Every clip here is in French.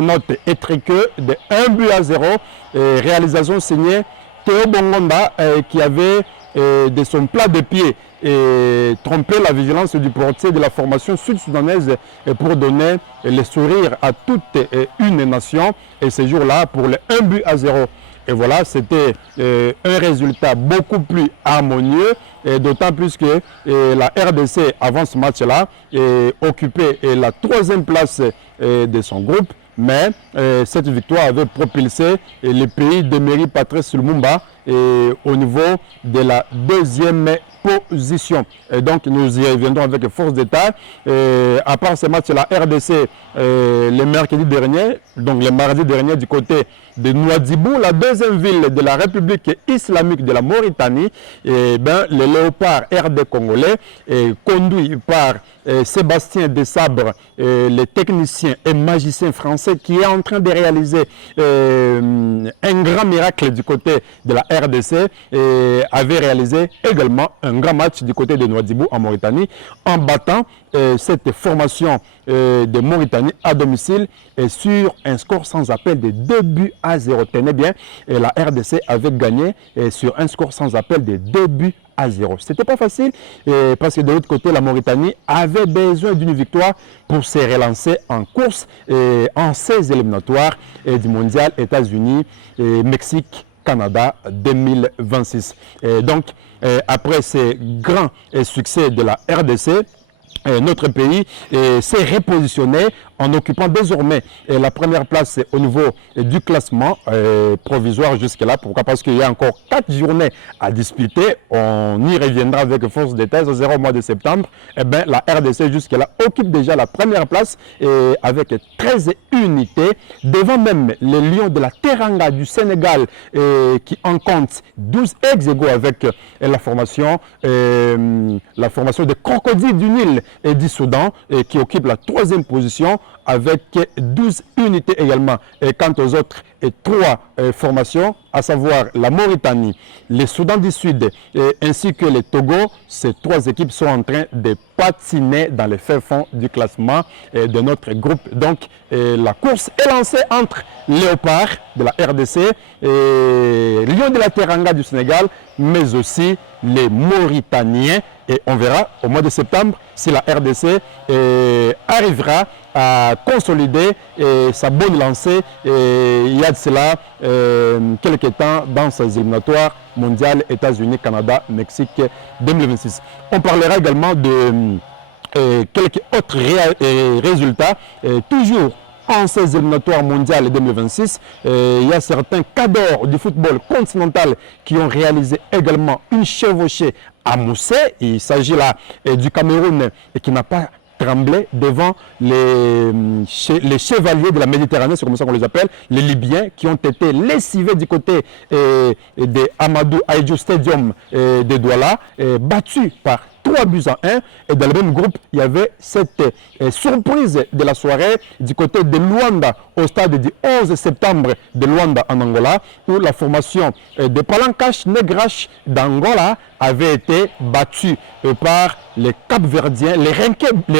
note étriqueux de 1-0. Réalisation signée Théo Bongonda qui avait de son plat de pied trompé la vigilance du portier de la formation sud-soudanaise pour donner le sourire à toute une nation. Et ce jour-là, pour le 1-0. Et voilà, c'était un résultat beaucoup plus harmonieux, d'autant plus que la RDC, avant ce match-là, occupait la 3e place de son groupe. Mais cette victoire avait propulsé le pays d'Emery Patrice Lumumba au niveau de la 2e position. Et donc nous y reviendrons avec force d'État. À part ce match, la RDC, le mercredi dernier, donc le mardi dernier du côté de Nouadhibou, la 2e ville de la République islamique de la Mauritanie, le Léopard RD congolais, conduit par Sébastien Desabre, le technicien et magicien français qui est en train de réaliser un grand miracle du côté de la RDC, avait réalisé également un grand match du côté de Nouadhibou en Mauritanie en battant cette formation de Mauritanie à domicile et sur un score sans appel de 2-0. Tenez bien, et la RDC avait gagné sur un score sans appel de 2-0. Ce n'était pas facile parce que de l'autre côté, la Mauritanie avait besoin d'une victoire pour se relancer en course en 16 éliminatoires du mondial États-Unis, Mexique, Canada 2026. Donc, après ces grands succès de la RDC, notre pays s'est repositionné en occupant désormais la première place au niveau du classement provisoire jusque-là. Pourquoi? Parce qu'il y a encore 4 journées à disputer. On y reviendra avec force de thèse au 0 mois de septembre. Eh bien, la RDC jusque-là occupe déjà la première place avec 13 unités, devant même les Lions de la Teranga du Sénégal qui en compte 12 ex-égaux avec la formation des Crocodiles du Nil et du Soudan qui occupe la 3e position avec 12 unités également. Et quant aux autres 3 formations, à savoir la Mauritanie, le Soudan du Sud ainsi que le Togo, ces 3 équipes sont en train de patiner dans les faits fonds du classement de notre groupe. Donc la course est lancée entre Léopard de la RDC, Lion de la Teranga du Sénégal, mais aussi les Mauritaniens. Et on verra au mois de septembre si la RDC arrivera à consolider sa bonne lancée il y a de cela quelques temps dans ses éliminatoires mondiales États-Unis, Canada, Mexique 2026. On parlera également de quelques autres résultats, toujours en ces éliminatoires mondiales 2026. Il y a certains cadors du football continental qui ont réalisé également une chevauchée à Moussé. Il s'agit là du Cameroun qui n'a pas tremblé devant les chevaliers de la Méditerranée, c'est comme ça qu'on les appelle, les Libyens, qui ont été lessivés du côté de Amadou Ahidjo Stadium de Douala, battus par 3-1. Et dans le même groupe, il y avait cette surprise de la soirée du côté de Luanda, au stade du 11 septembre de Luanda en Angola, où la formation de Palancash Negrash d'Angola avait été battue par les Cap-Verdiens, les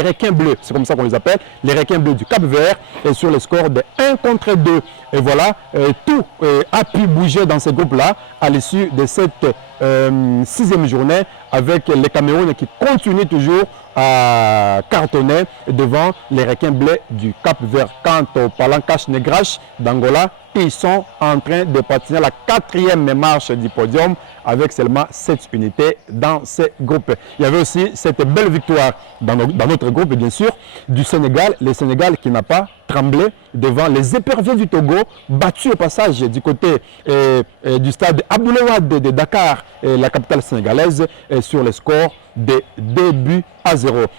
requins bleus, c'est comme ça qu'on les appelle, les requins bleus du Cap-Vert, et sur le score de 1-2. Et voilà, tout a pu bouger dans ce groupe-là à l'issue de cette 6e journée, avec les Camerounais qui continuent toujours à cartonner devant les requins bleus du Cap-Vert. Quant au Palancash Negrash d'Angola, ils sont en train de patiner la 4e marche du podium avec seulement 7 unités dans ces groupes. Il y avait aussi cette belle victoire dans notre groupe, bien sûr, du Sénégal. Le Sénégal qui n'a pas tremblé devant les éperviers du Togo, battus au passage du côté du stade Abdoulaye Wade de Dakar, la capitale sénégalaise, sur le score de 2-0.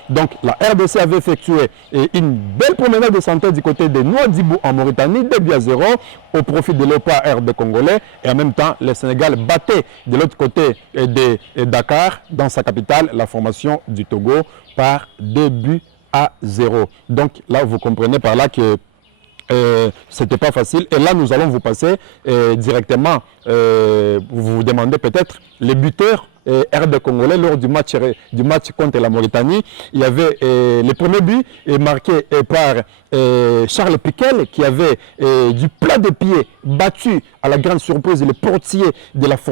Donc la RDC avait effectué une belle promenade de santé du côté de Nouadhibou en Mauritanie, 2-0 au profit de Léopard RD congolais, et en même temps le Sénégal battait de l'autre côté de Dakar, dans sa capitale, la formation du Togo par 2-0. Donc là vous comprenez par là que c'était pas facile. Et là, nous allons vous passer directement, vous vous demandez peut-être, les buteurs RD Congolais lors du match contre la Mauritanie. Il y avait le premier but marqué par Charles Piquel qui avait du plat de pied battu à la grande surprise le portier de la formation